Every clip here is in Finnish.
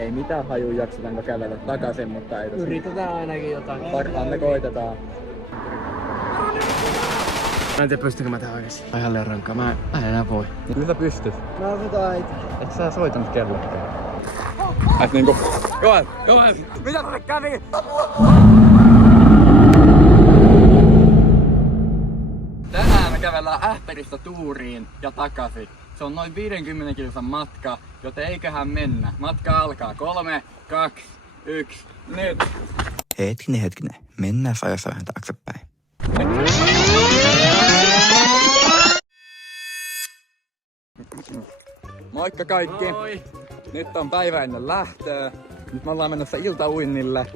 Ei mitään haju jaksetaanko kävellä takaisin, mutta ei tosi. Yritetään ainakin jotain. Parhaan me koitetaan. Mä en tiedä pystykö mä tähän oikeesti. Ihan liian rankkaa. Mä en enää voi. Kyllä sä pystyt. Mä otetaan itse. Et sä soitanut kellekään. Et niinku... Joel! Mitä sulle kävi? Tänään me kävellään Ähteristä Tuuriin ja takaisin. Se on noin 50 kilsan matka, joten eiköhän mennä. Matka alkaa 3, 2, 1, nyt! Hetkinen. Mennään ajassa vähän taaksepäin. Moikka kaikki! Moi! Nyt on päivä ennen lähtöä. Nyt me ollaan menossa iltauinnille.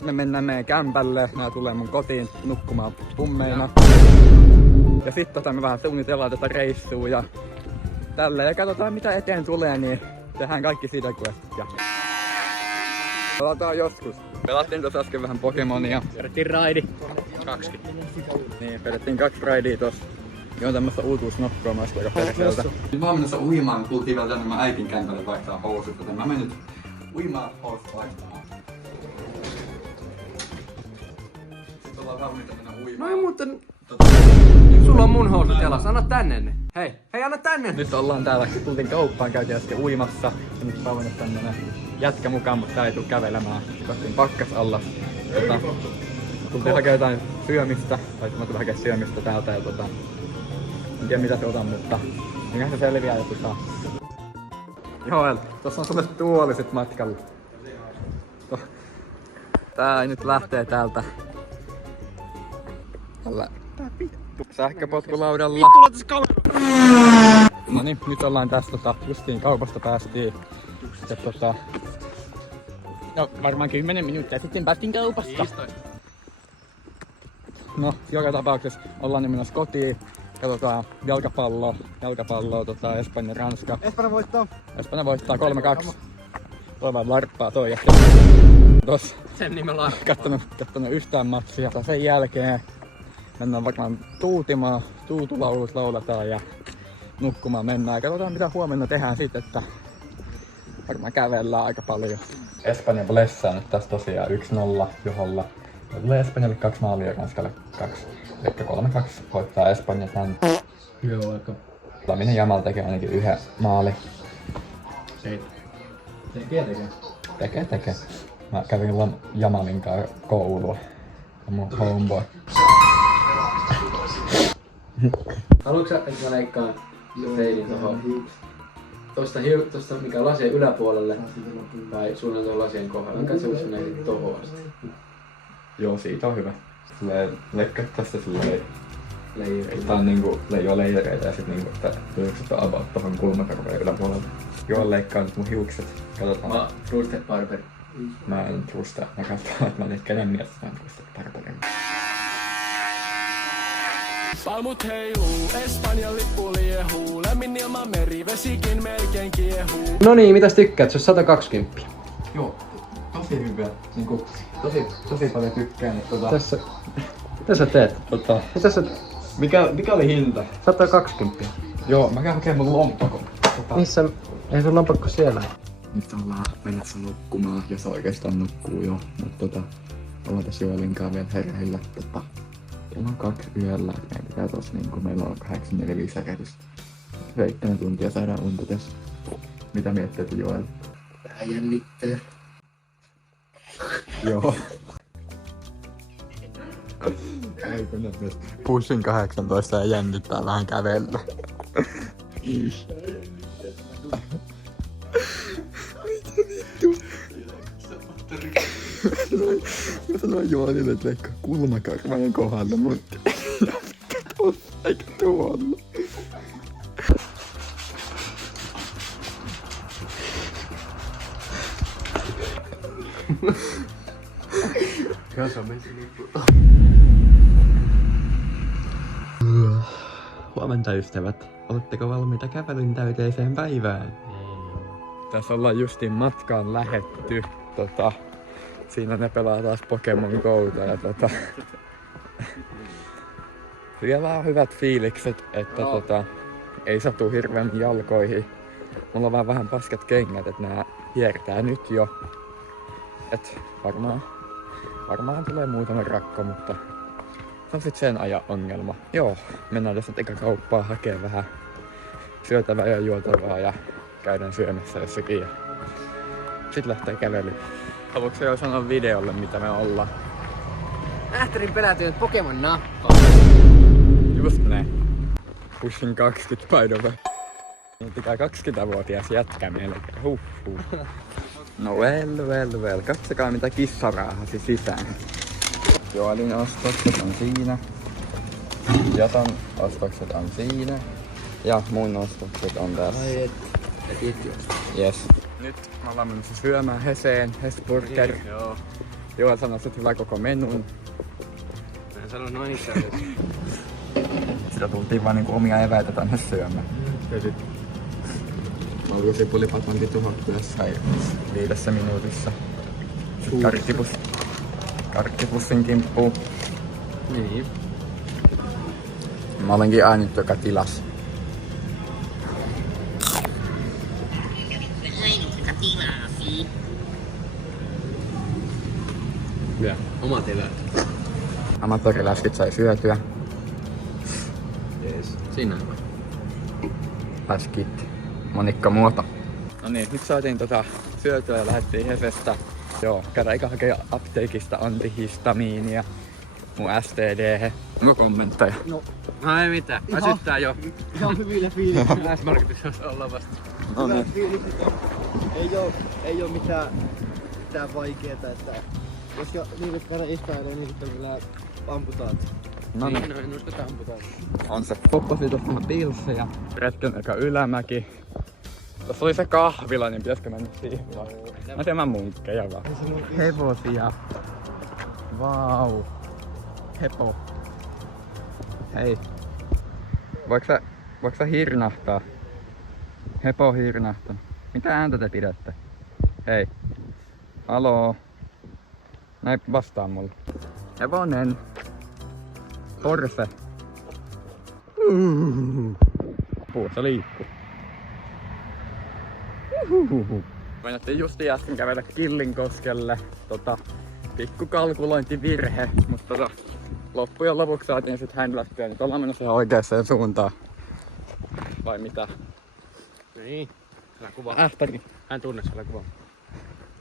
Me mennään meidän kämpälle. Nää tulee mun kotiin nukkumaan pummeina. Ja sit me vähän suunnitellaan tätä reissua ja tälleen. Ja katsotaan mitä eteen tulee, niin tehdään kaikki siitä questit. Pelataan joskus. Pelattiin tossa äsken vähän Pokemonia. Vedettiin raidi. 20. Niin, vedettiin 2 raidia tossa. Joo, tämmöstä uutuusnokkoa mä aika perseeltä. Nyt mä oon menossa uimaan, kun tultiin vielä tänne mä äitin kämpälle vaihtaa housut, joten mä menen nyt uimaan housut vaihtamaan. Sitten ollaan valmiita mennä uimaan. No ei muuten... Sulla on mun housut jalassa, anna tänne ne. Hei, anna tänne! Nyt ollaan täällä, tultiin kauppaan, käytiin äsken uimassa. Ja nyt mä voin tämmönen jätkä mukaan, mutta tää ei tuu kävelemään. Kattiin pakkas alla. Tultiin hakea jotain syömistä, vai mä tulin hakea syömistä täältä ja en tiedä mitä se otan, mutta minkä se selviää joku saa. Joel, tossa on sulle tuoliset matkalla. Tää nyt lähtee täältä. Tällä sähköpotkulaudalla. Vittu laitais kamera! Noniin, nyt ollaan tässä justiin kaupasta päästiin. Ja no varmaan 10 minuuttia sitten päästiin kaupasta. 15. No, joka tapauksessa ollaan nyt menossa kotiin. Katsotaan jalkapalloa Espanja Ranska. Espanja voittaa. Espanja voittaa 3-2. Toi vaan larppaa toi ja tossa. Sen nimellä on. Kattonut yhtään matsia. Sen jälkeen mennään varmaan tuutimaan. Tuutulaulut laulataan ja nukkumaan mennään. Katsotaan mitä huomenna tehdään sitten, että varmaan kävellään aika paljon. Espanja blessaa nyt tässä tosiaan 1-0 Joholla. Tulee Espanjalle 2 maalia ja Ranskalle 2. Eli 3-2 voittaa Espanja tän. Joo, aika. Lamine Jamal tekee ainakin 1 maali. Tekee. Mä kävin Jamalin kanssa koulua. Mun homeboy. Haluatko sä, että mä leikkaan peilin tohon? Tosta mikä on lasien yläpuolelle vai suunnilleen lasien kohdalla? Katsotaan sun näin tohon asti. Joo, siitä on hyvä. Leikkaa tästä silleen. Leijureita. Tää on niinku leijureitä ja sit niinku tää hiukset on about tohon kulmakarvojen yläpuolella. Joo, leikkaa nyt mun hiukset. Katsotaan. Mä Roosted Barber. Mä en trusta. Mä katsotaan, että mä teen kenen mielestä mä en trusta Barberin. Palmut heiluu, Espanjan lippu liehuu, lämmin ilma meri, vesikin melkein kiehuu. No niin, mitäs tykkäät? Se on 120. Joo, tosi hyvä. Niinku, tosi paljon tykkään. Tässä... Mitä sä teet? Tässä... Mikä oli hinta? 120. Joo, mä käyn hakemaan mun lompakon. Missä? Ei sun lompakko siellä. Nyt ollaan menossa nukkumaan, jos oikeastaan nukkuu jo. Mutta ollaan tässä Joelinkaan vielä hereillä. Kello on 2 yöllä. Meidän pitää tossa niinku, meillä on 8-4 säkätystä. 7 tuntia saadaan unta tässä. Mitä mietteet Joel? Vähän jännittää. Joo. Eikö nyt myös pussin 18 ja jännittää vähän kävellä. Mä sanoin Joelille, että leikkaa kulmakarvojen kohdalla, mutta tossa eikä tuolla. Huomenta ystävät, oletteko valmiita kävelyn täyteiseen päivään? Tässä ollaan justiin matkaan lähetty. Siinä ne pelaa taas Pokemon Gouta ja vielä on hyvät fiilikset, että ei satu hirveän jalkoihin. mulla on vaan vähän paskat kengät, että nää hiertää nyt jo. Et varmaan tulee muutama rakko, mutta se on sit sen ajan ongelma. Joo, mennään tässä nyt eka kauppaan hakee vähän syötävää ja juotavaa ja käydään syömässä jossakin ja sit lähtee kävelyyn. Haluatko jo sanoa videolle mitä me ollaan? Ähtärin pelätynyt Pokemon nappa. Just näin. Pushin 20 by the way. Miettikää 20-vuotias jätkä melkein. Huhhuh. No well. Katsokaa mitä kissa raahasi sisään. Joelin ostokset on siinä. Jotan ostokset on siinä. Ja mun ostokset on tässä. Ai et itse. Yes. Nyt me ollaan menossa syömään Heseen, Hesburger. Joo. Joel sanoi, että hyvä koko menun. Mä en sano noin itse asiassa. Sitä tultiin vaan niinku omia eväitä tänne syömään. Maulusipulipatonkin tuhottu jossain 5 minuutissa. Karkkipussin kimppuun. Niin. Mä olenkin ainut joka tilas. Hyvä. Omat elät. Amatööriläskit sai syötyä. Jees. Siinä on. Läskit. Monikka muoto. No niin, nyt saatiin syötyä ja lähdettiin Hefestä. Joo, käydään eikä hakea apteekista antihistamiinia mun STD. Onko kommentteja? No ei mitään. Väsyttää jo. Ihan hyvillä fiiliksillä. S-Marketissa ollaan vasta. No niin. Ei oo mitään vaikeeta, että jos niille käydä iskailee, niin sitten kyllä amputaat. No niin. En usko, että amputaat. On se poppasin tuossa vähän pilssä ja retken eka ylämäki. Tuossa oli se kahvila, niin pitäisikö mennä siihen vaan? Mä teen munkkeja vaan. Hevosia. Vau. Hepo. Hei. Voiko sä hirnahtaa? Hepo hirnahtaa. Mitä ääntä te pidätte? Hei. Haloo. Näin vastaa mulle. Hevonen. Porse. Puussa liikkuu. Meinattiin justi äsken kävellä Killinkoskelle. Pikku kalkulointivirhe, mutta loppujen lopuksi saatiin sit händlättyä. Nyt ollaan menossa ihan oikeaan suuntaan. Vai mitä? Niin. Älä kuvaa. Ähtäri. Hän tunne se, älä kuvaa.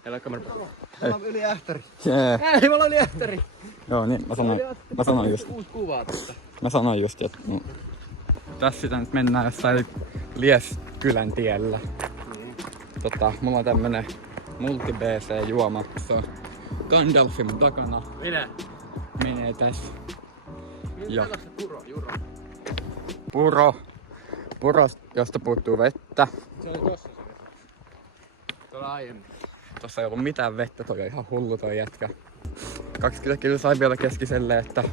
Älä kamera. Hei. Mä yli ähtäri. Yeah. Ei, mä olin yli ähtäri. Joo niin, mä sanoin just. Uusi kuva tästä. Mä sanoin just, että tässä sitä nyt mennään jossain Lieskylän tiellä. Mulla on tämmönen multi-BC-juoma. Se on Gandalfi mun takana. Minä? Menee tässä. Ja Juro. puro, josta puuttuu vettä. Se oli tossa se. Tuolla aiemmin. Tossa ei ollut mitään vettä, toi on ihan hullu toi jätkä. 20 kilsaa vielä keskiselle, että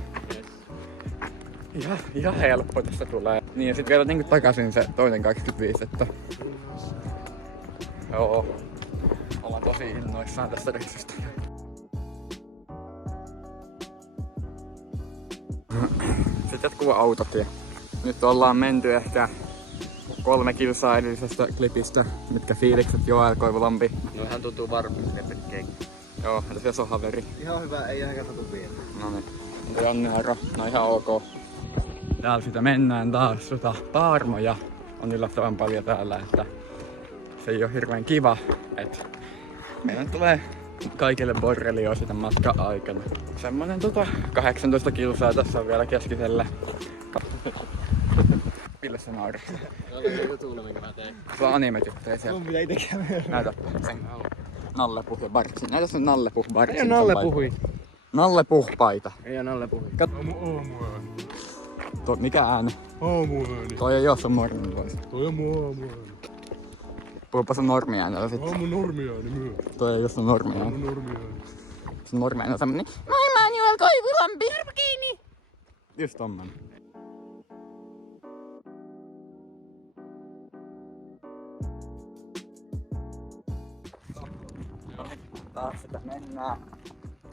ihan helppo tässä tulee. Niin ja sit vielä niinku takaisin se toinen 25, että joo, ollaan tosi innoissaan tästä reissusta. Sitten jatkuu autotie. Nyt ollaan menty ehkä 3 kilsaa edellisestä klipistä. Mitkä fiilikset Joel Koivulampi? No ihan tuntuu varmasti lepetkein. Joo, entäs jos on haveri? Ihan hyvä, ei ihan katsotu vielä. Noniin. Janne Haro, no ihan ok. Täällä sitä mennään taas paarmoja. On yllättävän paljon täällä, että se ei oo hirveän kiva. Et meidän tulee kaikille borrelioon sitä matkan aikana. Semmonen 18 kilsaa tässä on vielä keskisellä. Ville sä naurat? Se oli joku tuulla, minkä mä tein. Se on anime-tyttöjä siellä. Mun pitää ite käydä. Näytä sen. Nalle Puh ja Bartsin. Näytä sen Nalle Puh Bartsin. Ei oo Nalle Puhui. Nalle Puh paita. Ei oo Nalle Puhui. Aamuääni. Mikä ääni? Aamuääni. Toi ei oo sun normivoisi. Toi on mun aamuääni. Puhupa sun normiäänellä sit. Aamun normiääni myös. Toi ei oo sun normiääni. Aamun normiääni. Sun normiääni on semmonen. Moi mä oon Joel Koivulampi. Arpa kiinni. Just tommonen. Taas sitä mennään.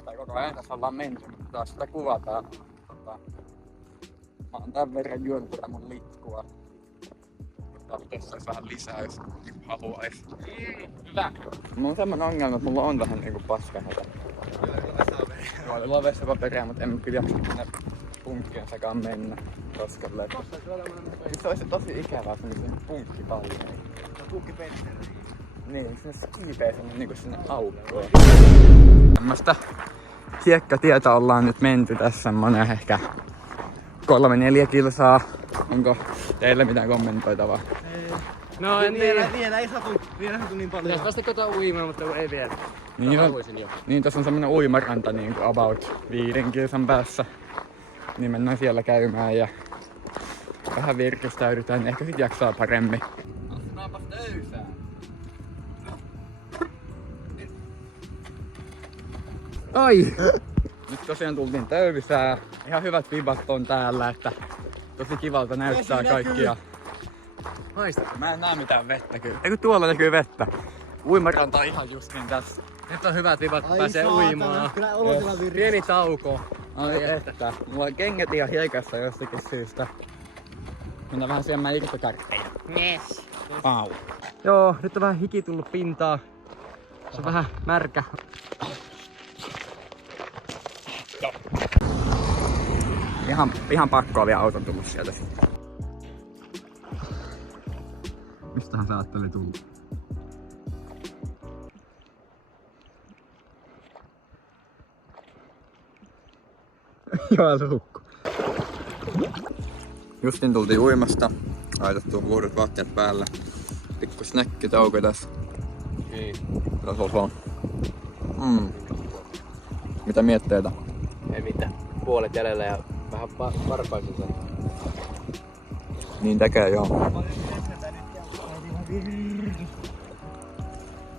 Tai koko ajan tässä ollaan menty, mutta taas sitä kuvataan. Mä oon tän verran juonut mun litkua. Tässä olisi vähän lisää, jos haluais. Hyvä! Mulla on semmonen ongelma, että mulla on vähän niinku paskahätä. Joo, eli on vessapaperia, mutta en kyllä jaksa sinne punkkien sekaan mennä roskalle. Se olisi tosi ikävää, että se punkkipalli. Punkkipentteri. Niin, sinne kiipee sinne niinku sinne aukkoon. Tämmöstä hiekkatietä ollaan nyt menty tässä semmonen ehkä 3-4 kilsaa. Onko teillä mitään kommentoitavaa? No en tiedä. Vielä ei satu niin paljon. Pitäis vasta kotoa uimaan, mutta ei vielä. Niin, Haluaisin jo. niin tossa on semmonen uimaranta niinku about 5 kilsan päässä. Niin mennään siellä käymään ja vähän virkistäydytään, ehkä sit jaksaa paremmin. Astetaanpas töysää! Ai! Nyt tosiaan tultiin töysää. Ihan hyvät vibat on täällä, että tosi kivalta näyttää kaikkia. Haista. Mä en näe mitään vettä kyllä. Eikö tuolla näkyy vettä? Uimaranta on ihan justiin tässä. Nyt on hyvät vibat, kun pääsee uimaan. Kyllä olotila virkistyy. Pieni tauko. Ai että. Mulla on kengät ihan hiekassa jostakin syystä. Mennään vähän syömään irtokarkkeja. Yes. Pau. Joo, nyt on vähän hiki tullut pintaa. Se on vähän märkä. Ihan pakko oli auton tullut sieltä sitten. Mistähän sä ajattelit tulla? Joo, se hukkuu. Justin tultiin uimasta. Laitettu uudut vaatteet päälle. Pikku snackitauko tässä. Niin. Tässä on. Mitä mietteitä? Ei mitään. Puolet jäljellä ja vähän varpaisin sen. Niin tekee joo.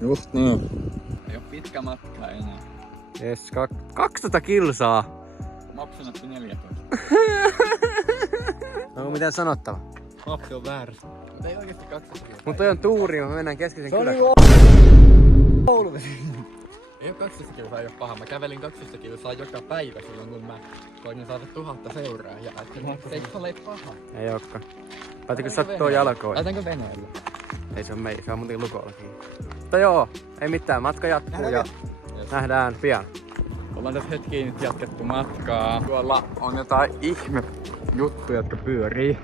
Just niin. Ei oo pitkä matka enää. Yes, 12 kilsaa. Mapsi näytti 14. Onko mitään sanottavaa? Mapsi on väärässä. Mutta ei oikeesti 12 kilsaa. Mut toi on tuuri, me mennään keskisen kylään. Ei oo 12 kilsaa, ei oo paha. Mä kävelin 12 kilsaa joka päivä silloin kun mä koitin saada 1000 seuraajaa. Se ei ole paha. Ei ookaan. Päätäkö sattuu jalkoihin? Lähdetäänkö veneellä? Ei se on se on muuten lukolla kiinni. Mutta joo, ei mitään, matka jatkuu ja nähdään pian. Ollaan tässä hetkiin nyt jatkettu matkaa. Tuolla on jotain ihme juttuja, jotka pyörii.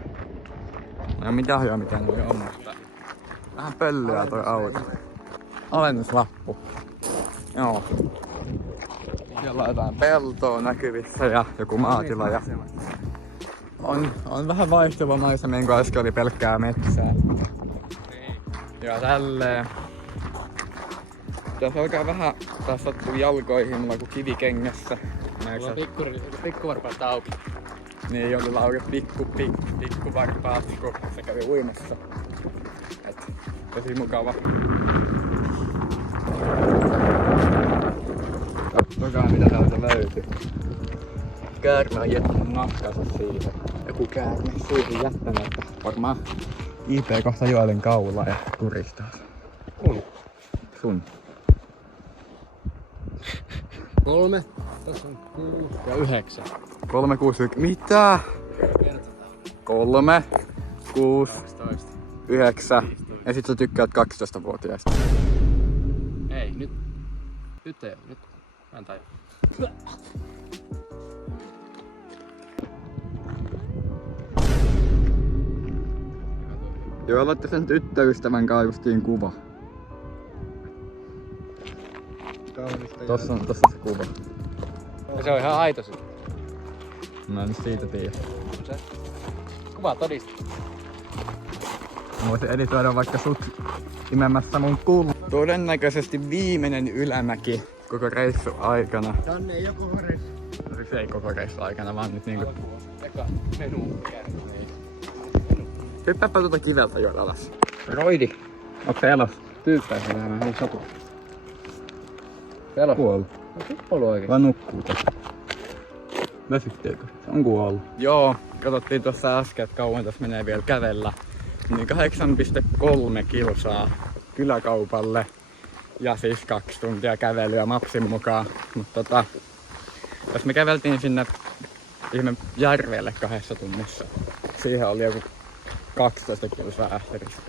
Ja mitä hyvää mikään voi on, mutta vähän pöllyää toi auto. Alennuslappu. Joo. Siellä on jotain peltoa näkyvissä ja joku maatila. Ja on vähän vaihtuva maisemien, kun äsken oli pelkkää metsää. Ja tälleen. Tässä alkaa vähän taas sattuu jalkoihin, mulla on kuin kivikengässä. Mulla on pikkuvarpaat auki. Niin jollain auki pikkuvarpaat, kun se kävi uimassa. Et, tosi mukava. Katsokaa mitä täältä löytyy. Käärme on jättänyt nahkansa siihen. Joku käärme siihen jättänyt, että varmaan IP kohta Joelin kaulaa ja kuristaa sen. Sun. 3, tässä on 6 ja 9. 3, 6, mitä? 3, 6, 9 ja sit sä tykkäät 12-vuotiaista. Ei, nyt ei oo. Nyt mä en tajua. Joo, aloitte sen tyttöystävän kaivustiin kuva. Tossa on se kuva. Ja se on ihan aito sit. Mä en siitä tiedä. Kuva todistaa. Mä voisin editoida vaikka sut imemässä mun kulma. Todennäköisesti viimeinen ylämäki koko reissu aikana. Tänne ei oo koko reissu. Siis ei koko reissu aikana, vaan nyt niinku... Eka menu. Hyppääpä tuota kiveltä jo alas. Roidi. Onks se elos? Tyyppäisen vähän, ei satu. Pelos. Kuollut. Ollut oikein. Vai nukkuu tässä? Väsytteekö? Se on kuollut. Joo, katsottiin tuossa äsken, että kauan tässä menee vielä kävellä. Niin 8,3 kilsaa kyläkaupalle. Ja siis 2 tuntia kävelyä Mapsin mukaan. Mutta jos me käveltiin sinne ihme järvelle 2 tunnissa. Siihen oli joku 12 kilsaa Ähtärissä.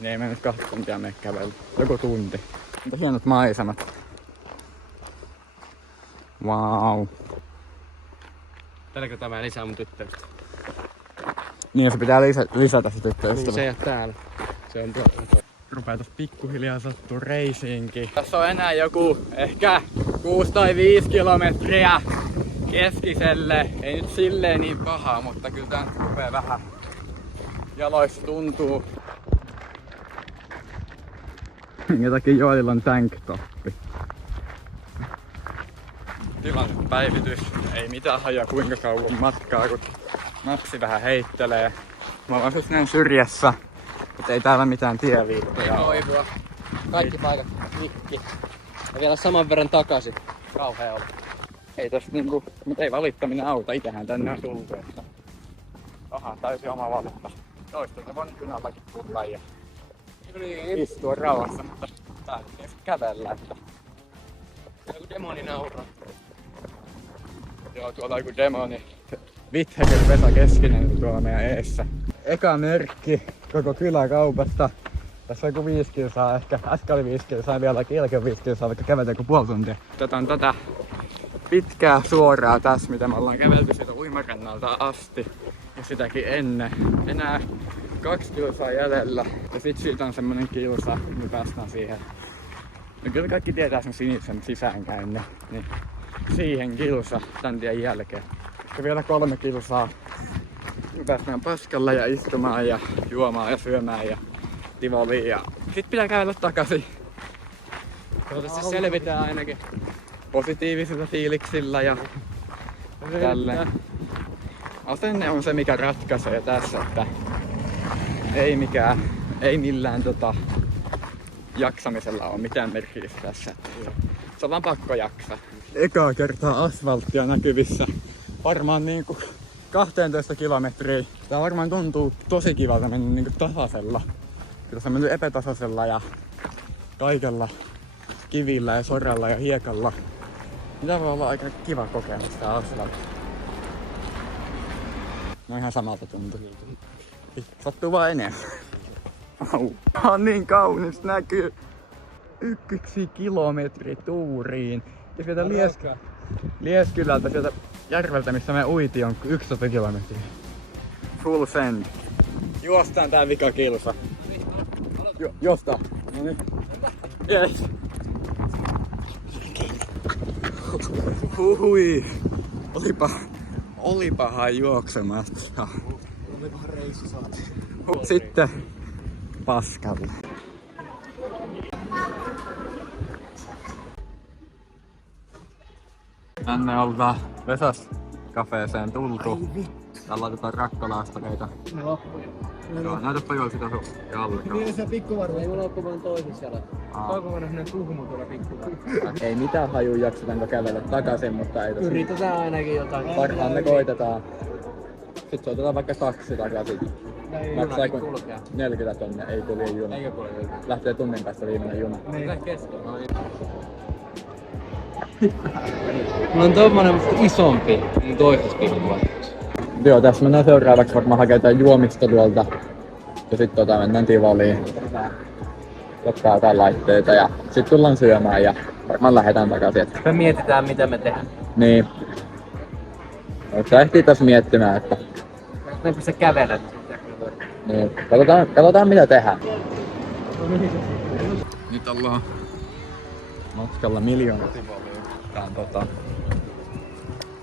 Niin ei mennyt 2 tuntia mene kävellä. Joku tunti. Mutta hienot maisemat. Wow. Tälläkö tämä lisää mun tyttöystä? Niin se pitää lisätä se tyttöystävä. Se ei ole täällä. Se on tuolla. Rupee tossa pikkuhiljaa sattuu reisiinkin. Tässä on enää joku ehkä 6 tai 5 kilometriä keskiselle. Ei nyt silleen niin paha, mutta kyllä tää nyt rupee vähän jaloissa tuntuu. Jotakin Joelilla on tanktoppi. Tilannepäivitys. Ei mitään hajaa kuinka kauan matkaa, kun Maxi vähän heittelee. Mä oon siis näin syrjässä. Et ei täällä mitään tieviittoja ole. Toivoa. Kaikki paikat rikki. Ja vielä saman verran takaisin. Kauhea olla. Ei tossa niinku, mut ei valittaminen auta. Itähän tänne on tultu. Aha, täysin oma valinta. Toistelta voin kylällakin tulla ja istua rauhassa, mutta päätettiin kävellä. Että... Joku demoni nauraa. Joo, tuolla on joku demoni. Vitheker Vesa Keskinen tuolla meidän eessä. Eka merkki koko kyläkaupasta. Tässä on joku 5 kilsaa, ehkä äsken oli 5 kilsaa, vielä jälkeen 5 kilsaa, vaikka käveltä joku puoli tuntia. Tätä on tätä pitkää suoraa tässä, mitä me ollaan kävelty siitä uimarannalta asti. Ja sitäkin ennen. Enää 2 kilsaa jäljellä. Ja sit siitä on semmonen kilsa, me päästään siihen. No kyllä kaikki tietää sen sinisen sisäänkäynnin. Niin siihen kilsa tän tien jälkeen. Ja vielä 3 kilsaa. Me päästään paskalla ja istumaan ja juomaan ja syömään ja tivoliin ja sit pitää kävellä takaisin. Toivottavasti selvitään ainakin. Positiivisilla fiiliksillä ja tälleen. Asenne on se mikä ratkaisee tässä, että ei millään jaksamisella ole mitään merkitystä tässä. Se on vaan pakko jaksaa. Ekaa kertaa asfalttia näkyvissä. Varmaan niinku 12 kilometriä. Tää varmaan tuntuu tosi kivalta mennä niinku tasaisella. Kyllä se on mennyt epätasaisella ja kaikella kivillä ja soralla ja hiekalla. Mitä voi olla aika kiva kokemus tää asfaltti. No ihan samalta tuntuu. Sattuu vaan enemmän. Au. On niin kaunis, näkyy 1 kilometri tuuriin. Ja sieltä Lieskylältä, sieltä järveltä missä me uitiin on 11 kilometriä. Full send. Juostaan tää vika kilsa. Juostaan. Noniin. Yes. Hui. Olipahan juoksemasta. Olipahan reissu saada. Sitten paskalle. Tänne ollaan Vesas kafeeseen tultu. Täällä laitetaan rakkolaastareita. Ne loppuja. Joo, näytäpä joo sitä sun jalkaa. Niin se pikkuvarma. Ei mulla loppu vaan toisessa jalassa. Kauko voidaan sinne tuhmu tuolla pikkuvarma. Ei mitään hajua jaksetaanko kävellä takaisin, mutta ei tosi. Yritetään ainakin jotain. Parhaan me koitetaan. Sitten soitetaan vaikka taksi takaisin. Maksaa kun kulkea. 40 tonne, ei kulje juna. Eikö kulje juna? Lähtee tunnin päästä viimeinen juna. Mitä kesto? Mulla on tommonen musta isompi mun toisessa pikkuvarmassa. Joo, tässä mennään seuraavaksi varmaan hakemaan juomista tuolta. Ja sit mennään tivoliin. Ottaa jotain laitteita ja sit tullaan syömään ja varmaan lähdetään takaisin. Me mietitään mitä me tehdään. Niin. Sä ehtii tässä miettimään, että Näinkö sä kävelet? niin. Katsotaan mitä tehdään. Nyt ollaan matkalla 1 000 000 tivoliin. Tää on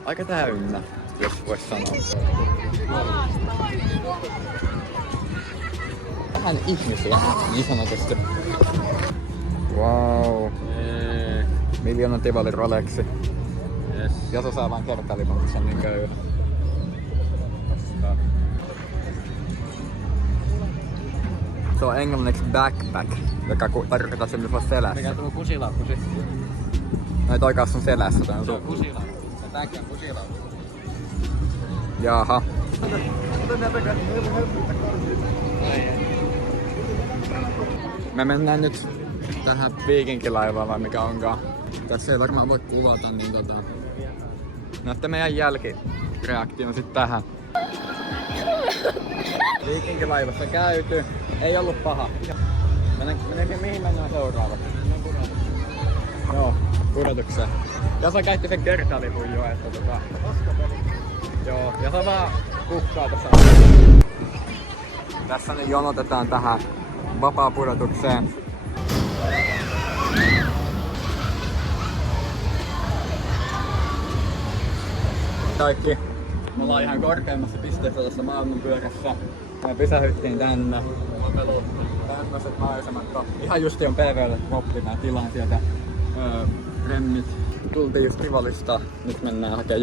aika täynnä, jos vois sanoa. Vähän ihmisiä, niin sanotusti. Wow. 1 000 000 tivoli Rolexi. Yes. Jaso saa vaan kertalipun, kun se on niin köyhä. Se on englanniksi backpack, joka tarkoittaa sen myös selässä. Mikä tuo kusilaukku sitten? No ei toikaan sun selässä. Se on kusilaukku. Se tag on kusilaukku. Jaha. Me mennään nyt tähän viikinkilaivaan vai mikä onkaan. Tässä ei varmaan voi kuvata, niin näette meidän jälkireaktion sit tähän. Viikinkilaivassa käyty. Ei ollut paha. Mihin mennään seuraavaksi? Joo, pudotukseen. Jasa käytti sen kertalipun jo, että joo, Jasa vaan kukkaa tässä. Tässä nyt jonotetaan tähän vapaa-pudotukseen. Kaikki. Me ollaan ihan korkeimmassa pisteessä tässä maailmanpyörässä. Me pysähyttiin tänne. Tämmöiset maisemat. Ihan justi on PV:lle poppi. Mä tilaan sieltä remmit. Tultiin just Rivolista. Nyt mennään hakemaan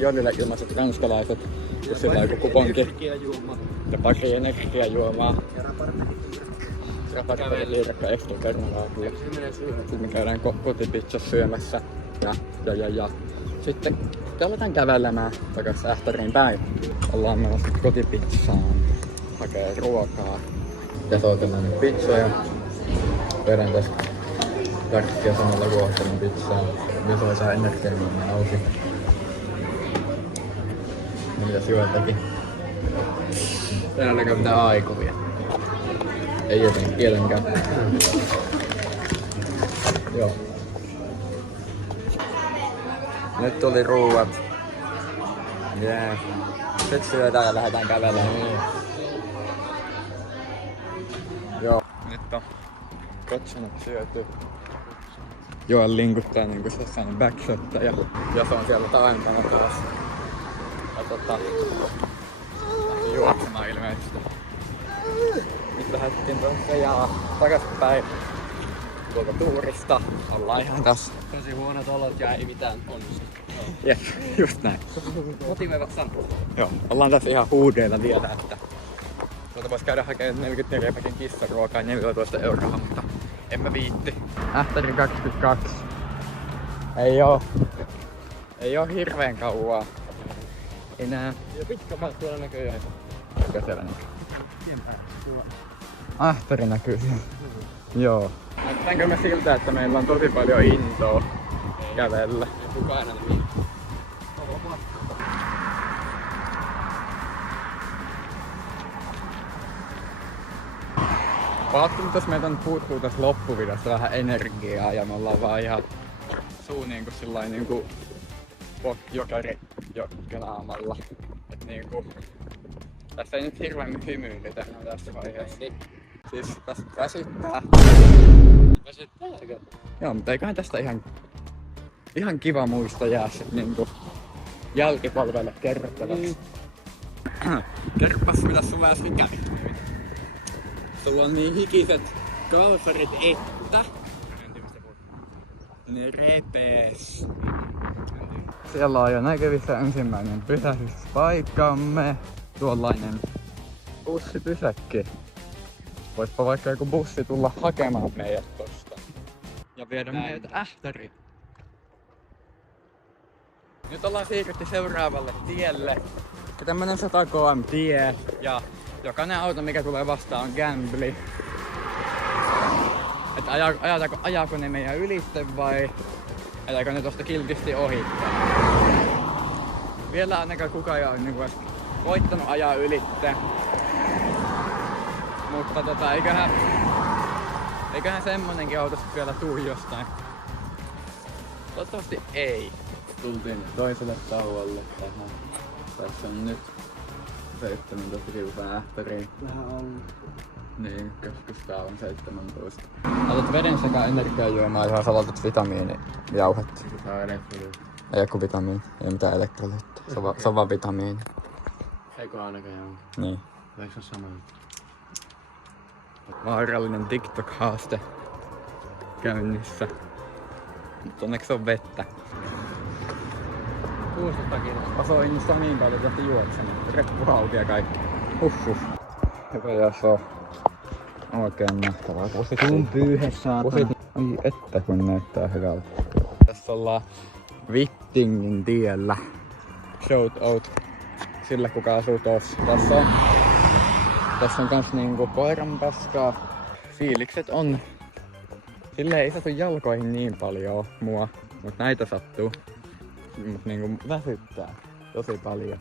Jolille ilmaiset ranskalaiset. Jos sillä on joku kuponki. Ja pari energiajuomaa. Raparteliirrekka ekstra karnavaatille. Sitten me käydään kotipizzassa syömässä. Ja. Sitten aletaan kävelemään takaisin Ähtäriin päin. Ollaan menossa kotipizzaan hakee ruokaa. Ja soitellaan nyt pizzoja. Vedän tässä karkkia samalla kuohtelun pizzaa. Veso saa energiajuomaa auki. Mitäs juoltakin? Täällä mitään aikuvia. Ei tietenkään. Joo. Nyt tuli ruuat. Jee. Nyt syödään ja lähdetään kävelemään. Joo. Nyt on kotsonut syöty. Joel linkuttaa niinku sellainen backshotteja. Ja se on siellä taimpana taas. Ja juoksemaan ilmeisesti. Nyt lähdettiin tuossa ja takaspäin tuolta tuurista. Ollaan ihan tässä. Tosi huonot olot ja ei mitään onnistu. Jep, just näin. Motivoivat sanoo. Joo, ollaan tässä ihan huudeilla vielä, että tuolta vois käydä hakemaan 44 päkin kissaruokaa 14 €, mutta en mä viitti. Ähtäri 22. Ei oo hirveen kauaa enää. Ja pitkä matka tuolla näköjään. Mikä siellä näkyy? Ähtäri näkyy siellä. Joo. Näyttääkö me siltä, että meillä on tosi paljon intoa kävellä? Kukaan enää viitti. Paattiin, että meiltä nyt puuttuu tässä loppuvideossa vähän energiaa ja me ollaan vaan ihan suu niinku sillain niinku jokeri jokkelaamalla. Et niinku tässä ei nyt hirveän hymyilytä tässä vaiheessa. Siis tästä väsyttää. Väsyttääkö? Joo, mutta eiköhän tästä ihan kiva muisto jää sit niinku jälkipolvelle kerrottavaksi. Kerropas mitä sulla äsken kävi. Sulla on niin hikiset kalsarit, että ne repees. Siellä on jo näkyvissä ensimmäinen pysähdyspaikkamme. Tuollainen bussipysäkki. Voispa vaikka joku bussi tulla hakemaan meidät tosta. Ja viedä meidät Ähtäriin. Nyt ollaan siirrytty seuraavalle tielle. Ja tämmönen 100 km tie. Ja jokainen auto mikä tulee vastaan on gambli. Että ajaako ne meidän ylitse vai ajaako ne tosta kiltisti ohi. Vielä ainakaan kukaan ei ole niinku koittanut ajaa ylitse. Mutta eiköhän semmonenkin auto sit vielä tuu jostain. Toivottavasti ei. Tultiin toiselle tauolle tähän. Tässä on nyt 17 kilsaa Ähtäriin. Vähän on. Niin, keskustaa on 17. Otat veden sekä energiajuomaa ja sä aloitat vitamiinijauhet. Saa elektrolyyttiä. Ei oo vitamiini, ei mitään elektrolyyttiä. Se on vaan vitamiini. Eikö ainakaan joo? Niin. Eikö se ole sama juttu? Vaarallinen TikTok-haaste käynnissä. Mutta onneksi on vettä. Kuustottakin. Osoin niistä niin paljon tästä juoksemaan. Reppu auki ja kaikki. Huhhuh. Hyvä jaso. Oikein mahtavaa. Kun pyyhe saatana. Ai että kun näyttää hyvältä. Tässä ollaan Vittingin tiellä. Shout out sille kuka asuu tossa. Tässä on kans niinku koiranpaskaa. Fiilikset on... Silleen ei satu jalkoihin niin paljon mua. Mut näitä sattuu. Mut niinku väsyttää tosi paljon.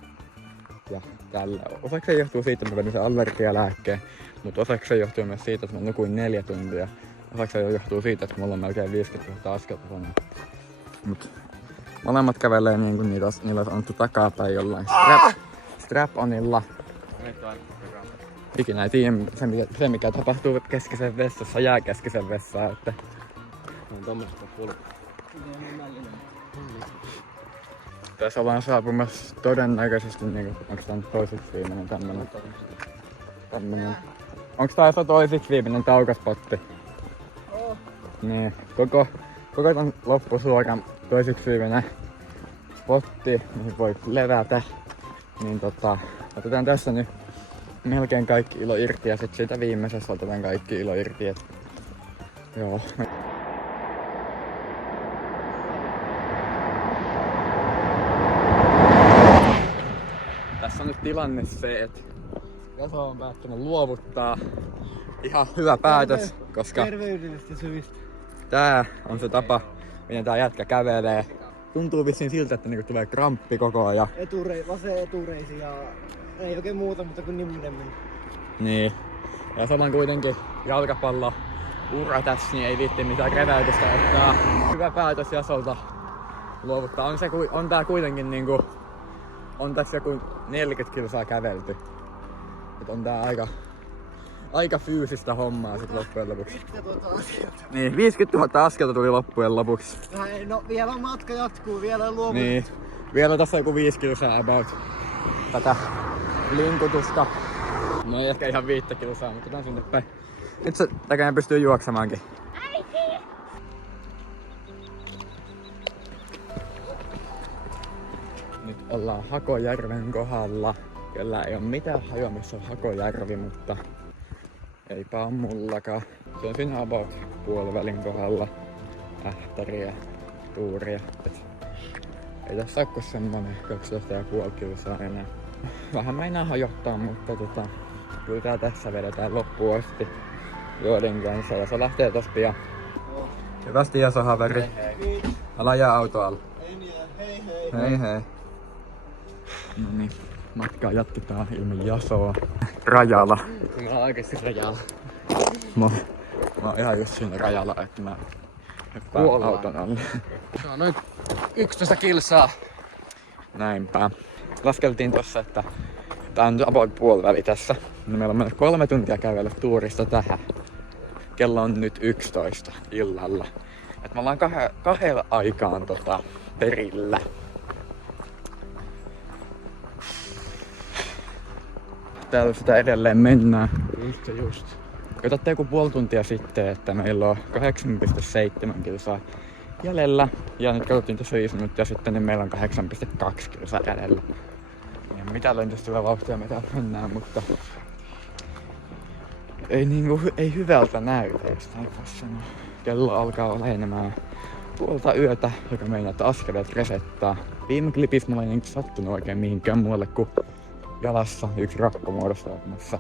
ja tällä. Osaksi se johtuu siitä, että mä vedin sen allergialääkkeen, mutta osaksi se johtuu myös siitä, että mä nukuin 4 tuntia. Osaksi se johtuu siitä, että mulla on melkein 50 000 askelta sanoa. Mut molemmat kävelee niin kuin niillä olisi annettu takapäin jollain strap-onilla. Ikinä ei tiedä se mikä tapahtuu keskisen vessassa, jää keskisen vessaan, että... On tommosesta kulku. Tässä ollaan saapumassa todennäköisesti niinku, onks tää nyt toiseksi viimeinen tämmönen? Onks tää toiseksi viimeinen taukaspotti? Niin, koko tän loppusuoran toiseksi viimeinen spotti, mihin voi levätä. Niin otetaan tässä nyt melkein kaikki ilo irti ja sit siitä viimeisestä otetaan kaikki ilo irti. Et, joo. Tässä on nyt tilanne se, että Jaso on päättänyt luovuttaa. Ihan hyvä päätös, koska terveydellisistä syistä. tää on se tapa, miten tää jätkä kävelee. Tuntuu vissiin siltä, että niinku tulee kramppi koko ajan. Vasen etureisi ja ei oikein muuta, mutta kuin nimudemmin. Niin. Ja saman kuitenkin jalkapallo ura tässä, niin ei viitti mitään reväytystä ottaa. Hyvä päätös Jasolta luovuttaa. On tää kuitenkin niinku... On tässä joku 40 kilsaa kävelty. Et on tää aika fyysistä hommaa sit loppujen lopuksi. 50 000 askelta. Niin, 50 000 askelta tuli loppujen lopuksi. No vielä matka jatkuu, vielä luovutus. Niin, vielä tässä joku 5 kilsaa about tätä linkutusta. No ei ehkä ihan 5 kilsaa, mutta otetaan sinne päin. Nyt se takana pystyy juoksemaankin. Nyt ollaan Hakojärven kohdalla. Kyllä ei oo mitään hajua, missä on Hakojärvi, mutta eipä oo mullakaan. Se on siinä about puolivälin kohdalla. Ähtäriä, tuuria. Et ei tässä oo kuin semmonen 12,5 kilsaa enää. Vähän meinaa hajottaa, mutta kyllä tää tässä vedetään loppuun asti Joodin kanssa. Ja se lähtee tossa pian. Hyvästi Jaso haveri. Älä jää autoalla. Hei. Hei hei. No niin, matkaa jatketaan ilman Jasoa. Rajalla. Mä oon oikeesti rajalla. Mä oon ihan just siinä rajalla, että mä hyppään Kuollaan. auton alle. Se on noin 11 kilsaa. Näinpä. Laskeltiin tossa, että tää on about puoliväli tässä. No meillä on mennyt 3 tuntia kävellä tuurista tähän. Kello on nyt 11 illalla. Et me ollaan kahdella aikaan perillä. Täällä sitä edelleen mennään. Just. Katsotte joku puoli tuntia sitten, että meillä on 8,7 kilsaa jäljellä. Ja nyt katsottiin tässä 5 minuuttia sitten, niin meillä on 8,2 kilsaa jäljellä. Ja mitä lentästyvää vauhtia me täällä mennään, mutta ei hyvältä näytä, jos näin voi sanoa. Kello alkaa olemaan puolta yötä, joka meinaa, että askeleet resettaa. Viime klipissä mulla ei niinku sattunut oikein mihinkään muualle kuin jalassa yksi rakko muodostautumassa.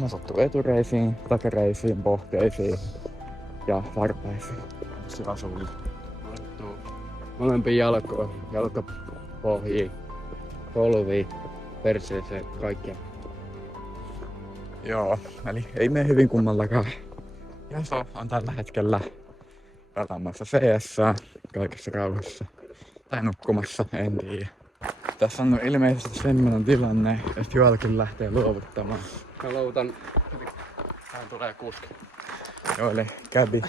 Mä sattuu etureisiin, takareisiin, pohteisiin ja varpaisiin. Sillä sulla. Molempiin jalkapohjiin, polviin, perseeseen, kaikkea. Joo, eli ei mene hyvin kummallakaan. Jaso on tällä hetkellä pelaamassa CS kaikessa rauhassa. Tai nukkumassa, en tiedä. Tässä on ilmeisesti semmoinen tilanne, että Joelkin lähtee luovuttamaan. Mä luovutan. Tähän tulee kuski. Joelle kävi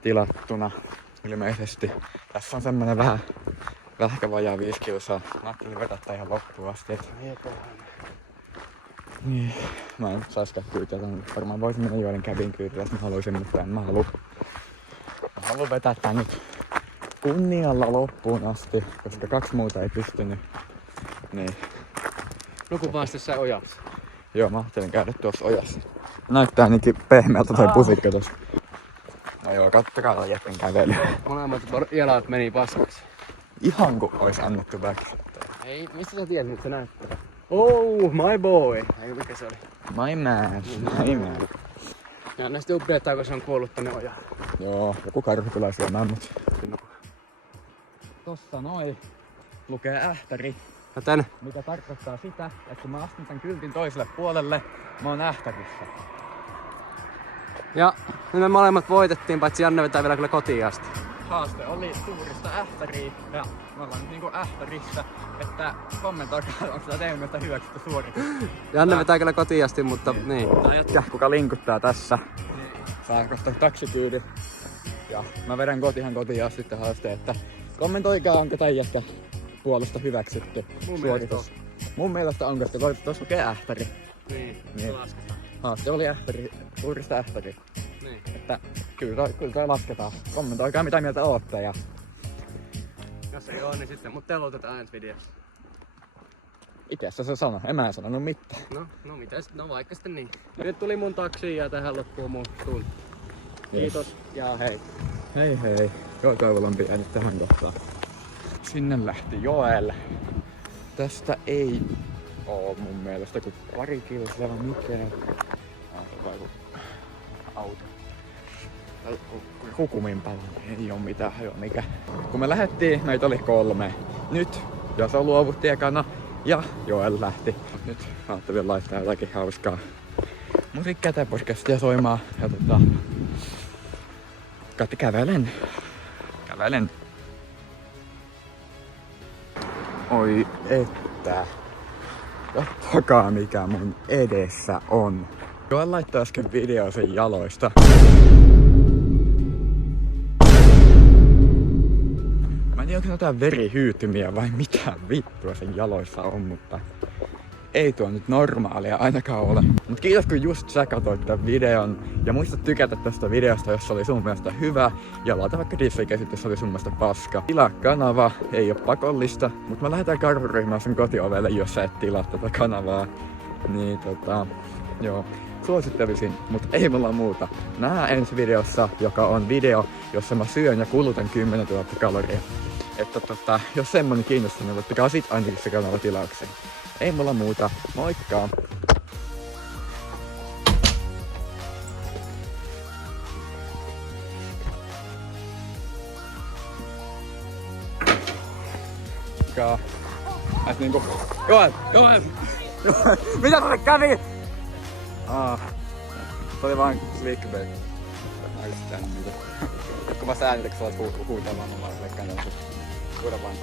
tilattuna ilmeisesti. Tässä on semmonen vähän vajaa 5 kilsaa. Mä ajattelin vetää tää ihan loppuun asti. Niin, mä en saiskaan kyytiä. Varmaan voisin mennä Joelin kävin kyytiä, jos mä haluaisin, mutta en mä halua. Mä haluan vetää tän nyt kunnialla loppuun asti, koska 2 muuta ei pystynyt. Niin. Nuku vaan sitten ojassa. Joo, mä ajattelin käydä tuossa ojassa. Näyttää niinkin pehmeältä toi pusikka tossa. No joo, kattokaa Jeppen kävely. Molemmat jalat meni paskaksi. Ihan kun ois annettu back. Ei, mistä sä tiedät, nyt se näyttää? Oh, my boy! Ei, mikä se oli? My man. Ja näistä updateaa, kun se on kuollut tänne ojaan. Joo, joku karhu tulee syömään mut. Tossa noin lukee Ähtäri. Joten Mikä tarkoittaa sitä, että kun mä astun tän kyltin toiselle puolelle, mä oon ähtärissä. ja nyt me molemmat voitettiin, paitsi Janne vetää vielä kyllä kotiin asti. Haaste oli suurista ähtäriä ja me ollaan nyt niinku ähtärissä, että kommentoikaa, onko tää teidän mielestä hyväksytty suoritus. Janne vetää kyllä kotiin asti, mutta niin. Tää jätkä, kuka linkuttaa tässä, saa kohta taksikyydin. Ja mä vedän kotiin asti sitten haasteen, että kommentoikaa, onko tän jätkä puolesta hyväksytty suoritus. Mun mielestä on, koska tuossa lukee ähtäri. Niin. Lasketaan. Haaste oli ähtäri, suurista ähtäri. Niin. Että kyllä tää lasketaan. Kommentoikaa mitä mieltä ootte ja Jos ei oo, niin sitten mut telotetaan ensi videossa. itse se sano, en mä sanonut mitään. No mitäs, no vaikka sitten niin. Nyt tuli mun taksi ja tähän loppuu mun tunti. Kiitos ja hei. Hei hei. Joo, toivolan pienet tähän kohtaan. Sinne lähti Joel. Tästä ei oo mun mielestä kuin pari kilsaa mikään. Vai auto. Hukumin paljon, ei oo mitään hajua mikä. Kun me lähettiin, meitä oli 3. Nyt Jaso luovutti ekana ja Joel lähti. Nyt ajattelin laittaa jotakin hauskaa musiikkia tai podcastia soimaan ja kävelen. Oi että. Katsokaa mikä mun edessä on. Joel laittoi äsken video sen jaloista. Mä en tiedä onko jotain verihyytymiä vai mitä vittua sen jaloissa on, mutta ei tuo nyt normaalia ainakaan ole. Mut kiitos kun just sä katsoit tämän videon. Ja muista tykätä tästä videosta, jos se oli sun mielestä hyvä. Ja laita vaikka dislike-käsit, jos se oli sun mielestä paska. Tilaa kanava, ei oo pakollista. Mut mä lähetään karhuryhmään sun kotiovelle, jos sä et tilaa tätä kanavaa. Niin joo. Suosittelisin, mutta ei mulla muuta. Nähdään ensi videossa, joka on video, jossa mä syön ja kulutan 10 000 kaloria. Että jos semmonen kiinnostaa, niin ottakaa sit ainakin se kanava tilaukseen. Ei mulla muuta. Moikka! Niinku... Joel! Mitä sulle kävi? Se oli vaan clickbait. Mä yhtään niitä. Kun mä säännitän, kun sä olet huutamaan, mä vaan sille kannalta. Kuuda vaan.